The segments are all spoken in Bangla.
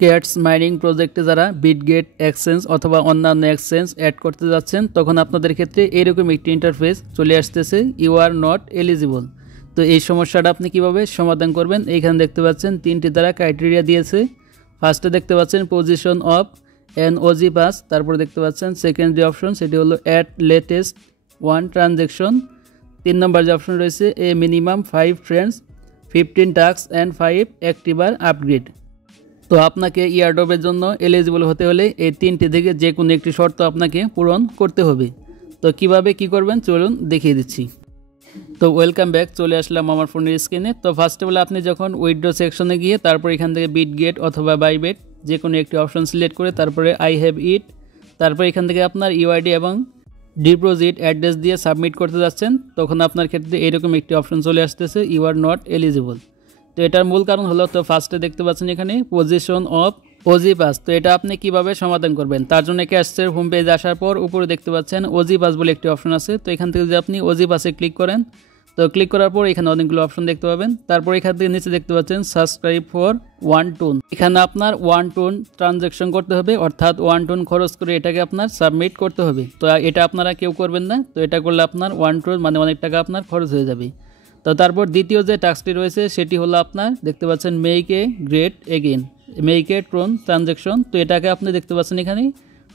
ক্যাটস মাইনিং প্রজেক্টে যারা বিটগেট এক্সচেঞ্জ অথবা অন্যান্য এক্সচেঞ্জ অ্যাড করতে যাচ্ছেন তখন আপনাদের ক্ষেত্রে এরকম একটি ইন্টারফেস চলে আসতেছে, ইউ আর নট এলিজিবল। তো এই সমস্যাটা আপনি কিভাবে সমাধান করবেন, এইখানে দেখতে পাচ্ছেন তিনটি দ্বারা ক্রাইটেরিয়া দিয়েছে। ফার্স্টে দেখতে পাচ্ছেন পজিশন অফ এন ওজি পাস, তারপরে দেখতে পাচ্ছেন সেকেন্ড যে অপশন সেটি হলো অ্যাট লেটেস্ট ওয়ান ট্রানজ্যাকশন। 3 নম্বর যে অপশন রয়েছে এ মিনিমাম 5 ফ্রেন্ডস, 15 টাস্ক অ্যান্ড 5 অ্যাক্টিভার আপগ্রেড। তো আপনাকে ইয়ারড্রপের জন্য এলিজিবল হতে হলে এই তিনটি থেকে যে কোনো একটি শর্ত আপনাকে পূরণ করতে হবে। তো কিভাবে কি করবেন চলুন দেখিয়ে দিচ্ছি। তো ওয়েলকাম ব্যাক, চলে আসলাম আমার ফোনের স্ক্রিনে। তো ফার্স্ট অফ অল আপনি যখন উইথড্র সেকশনে গিয়ে তারপর এখান থেকে বিটগেট অথবা বাইবেট যে কোনো একটি অপশন সিলেক্ট করে তারপরে আই হ্যাভ ইট, তারপর এখান থেকে আপনার ইউআইডি এবং ডিপোজিট অ্যাড্রেস দিয়ে সাবমিট করতে যাচ্ছেন, তখন আপনার ক্ষেত্রে এরকম একটি অপশন চলে আসতেছে, ইউ আর নট এলিজিবল। তো এটার মূল কারণ হলো, তো ফার্স্টে দেখতে পাচ্ছেন এখানে পজিশন অফ ওজি পাস। তো এটা আপনি কিভাবে সমাধান করবেন তার জন্য ক্যাশের হোম পেজে আসার পর উপরে দেখতে পাচ্ছেন ওজি পাস বলে একটি অপশন আছে। তো এখান থেকে যদি আপনি ওজি পাসে ক্লিক করেন, তো ক্লিক করার পর এখানে অনেকগুলো অপশন দেখতে পাবেন। তারপর এখান থেকে নিচে দেখতে পাচ্ছেন সাবস্ক্রাইব ফর 1 টন। এখানে আপনার 1 টন ট্রানজ্যাকশন করতে হবে, অর্থাৎ 1 টন খরচ করে এটাকে আপনার সাবমিট করতে হবে। তো এটা আপনারা কেউ করবেন না, তো এটা করলে আপনার 1 টন মানে অনেক টাকা আপনার খরচ হয়ে যাবে। তো তারপর দ্বিতীয় যে টাস্কটি রয়েছে সেটি হলো আপনার দেখতে পাচ্ছেন make a great again, make a Tron transaction. তো এটাকে আপনি দেখতে পাচ্ছেন এখানে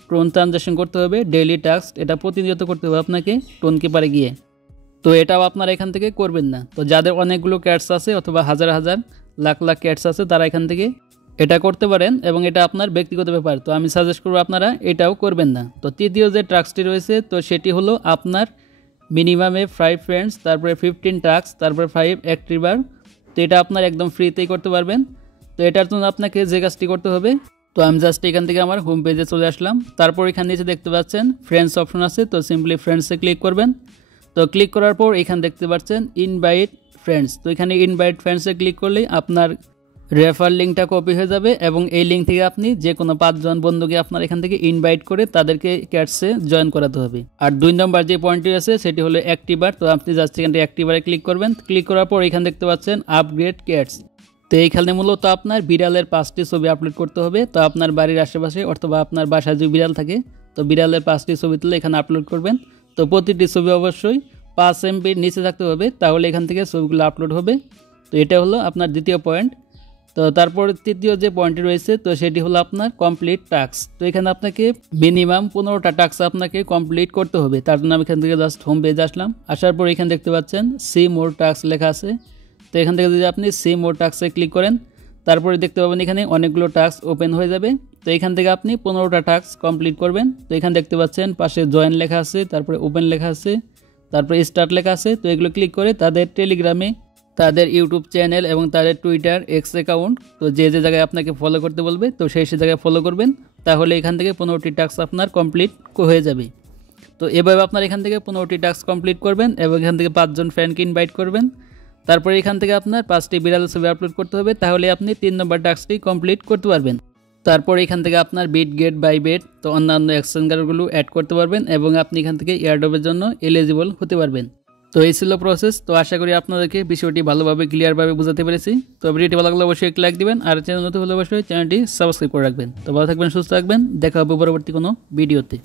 ট্রোন ট্রানজ্যাকশন করতে হবে, ডেইলি টাস্ক, এটা প্রতিনিয়ত করতে হবে আপনাকে টোন কিপারে গিয়ে। তো এটাও আপনারা এখান থেকে করবেন না। তো যাদের অনেকগুলো ক্যাটস আছে অথবা হাজার হাজার লাখ লাখ ক্যাটস আছে তারা এখান থেকে এটা করতে পারেন এবং এটা আপনার ব্যক্তিগত ব্যাপার। তো আমি সাজেস্ট করবো আপনারা এটাও করবেন না। তো তৃতীয় যে টাস্কটি রয়েছে তো সেটি হলো আপনার মিনিমামে 5 ফ্রেন্ডস, তারপরে 15 টাস্ক, তারপরে 5 অ্যাক্টিভার। তো এটা আপনার একদম ফ্রিতেই করতে পারবেন। তো এটার জন্য আপনাকে যে কাজটি করতে হবে, তো আমি জাস্ট এখান থেকে আমার হোম পেজে চলে আসলাম। তারপর এখানে নিচে দেখতে পাচ্ছেন ফ্রেন্ডস অপশন আছে, তো সিম্পলি ফ্রেন্ডসে ক্লিক করবেন। তো ক্লিক করার পর এখানে দেখতে পাচ্ছেন ইনভাইট ফ্রেন্ডস। তো এখানে ইনভাইট ফ্রেন্ডসে ক্লিক করলেই আপনার রেফার লিঙ্কটা কপি হয়ে যাবে এবং এই লিঙ্ক থেকে আপনি যে কোনো 5 জন বন্ধুকে আপনার এখান থেকে ইনভাইট করে তাদেরকে ক্যাটসে জয়েন করাতে হবে। আর 2 নম্বর যে পয়েন্টটি আছে সেটি হলো অ্যাক্টিভার। তো আপনি জাস্ট এখান থেকে অ্যাক্টিভারে ক্লিক করবেন। ক্লিক করার পর এখানে দেখতে পাচ্ছেন আপগ্রেড ক্যাটস। তো এইখানে মূলত আপনার বিড়ালের 5টি ছবি আপলোড করতে হবে। তো আপনার বাড়ির আশেপাশে অথবা আপনার বাসায় যদি বিড়াল থাকে তো বিড়ালের 5টি ছবি তুলে এখানে আপলোড করবেন। তো প্রতিটি ছবি অবশ্যই 5 MBর নিচে থাকতে হবে, তাহলে এখান থেকে ছবিগুলো আপলোড হবে। তো এটা হলো আপনার দ্বিতীয় পয়েন্ট। তো তারপর তৃতীয় যে পয়েন্টটি রয়েছে তো সেটি হলো আপনার কমপ্লিট টাস্ক। তো এখানে আপনাকে মিনিমাম 15টা টাস্ক আপনাকে কমপ্লিট করতে হবে। তার জন্য আমি এখান থেকে জাস্ট হোম পেজে আসলাম। আসার পর এখানে দেখতে পাচ্ছেন সি মোর টাস্ক লেখা আছে। তো এখান থেকে যদি আপনি সি মোর টাস্কে ক্লিক করেন তারপরে দেখতে পাবেন এখানে অনেকগুলো টাস্ক ওপেন হয়ে যাবে। তো এখান থেকে আপনি 15টা টাস্ক কমপ্লিট করবেন। তো এখানে দেখতে পাচ্ছেন পাশে জয়েন লেখা আছে, তারপরে ওপেন লেখা আছে, তারপরে স্টার্ট লেখা আছে। তো এগুলো ক্লিক করে তাদের টেলিগ্রামে, তাদের ইউটিউব চ্যানেল এবং তাদের টুইটার এক্স অ্যাকাউন্ট, তো যে যে জায়গায় আপনাকে ফলো করতে বলবে তো সেই জায়গায় ফলো করবেন। তাহলে এখান থেকে 15টি টাস্ক আপনার কমপ্লিট হয়ে যাবে। তো এভাবে আপনার এখান থেকে 15টি টাস্ক কমপ্লিট করবেন এবং এখান থেকে 5 জন ফ্রেন্ডকে ইনভাইট করবেন। তারপরে এখান থেকে আপনার 5টি বিড়ালের ছবি আপলোড করতে হবে, তাহলে আপনি 3 নম্বর টাস্কটি কমপ্লিট করতে পারবেন। তারপর এখান থেকে আপনার বিটগেট বাইবেট তো অন্যান্য এক্সচেঞ্জারগুলো অ্যাড করতে পারবেন এবং আপনি এখান থেকে এয়ারড্রপের জন্য এলিজিবল হতে পারবেন। তো এই ছিল প্রসেস। তো আশা করি আপনাদেরকে বিষয়টি ভালোভাবে ক্লিয়ারভাবে বুঝাতে পেরেছি। তো ভিডিওটি ভালো লাগলে অবশ্যই একটা লাইক দিবেন, আর চ্যানেল নতুন হলে অবশ্যই চ্যানেলটি সাবস্ক্রাইব করে রাখবেন। তো ভালো থাকবেন, সুস্থ থাকবেন, দেখা হবে পরবর্তী কোনো ভিডিওতে।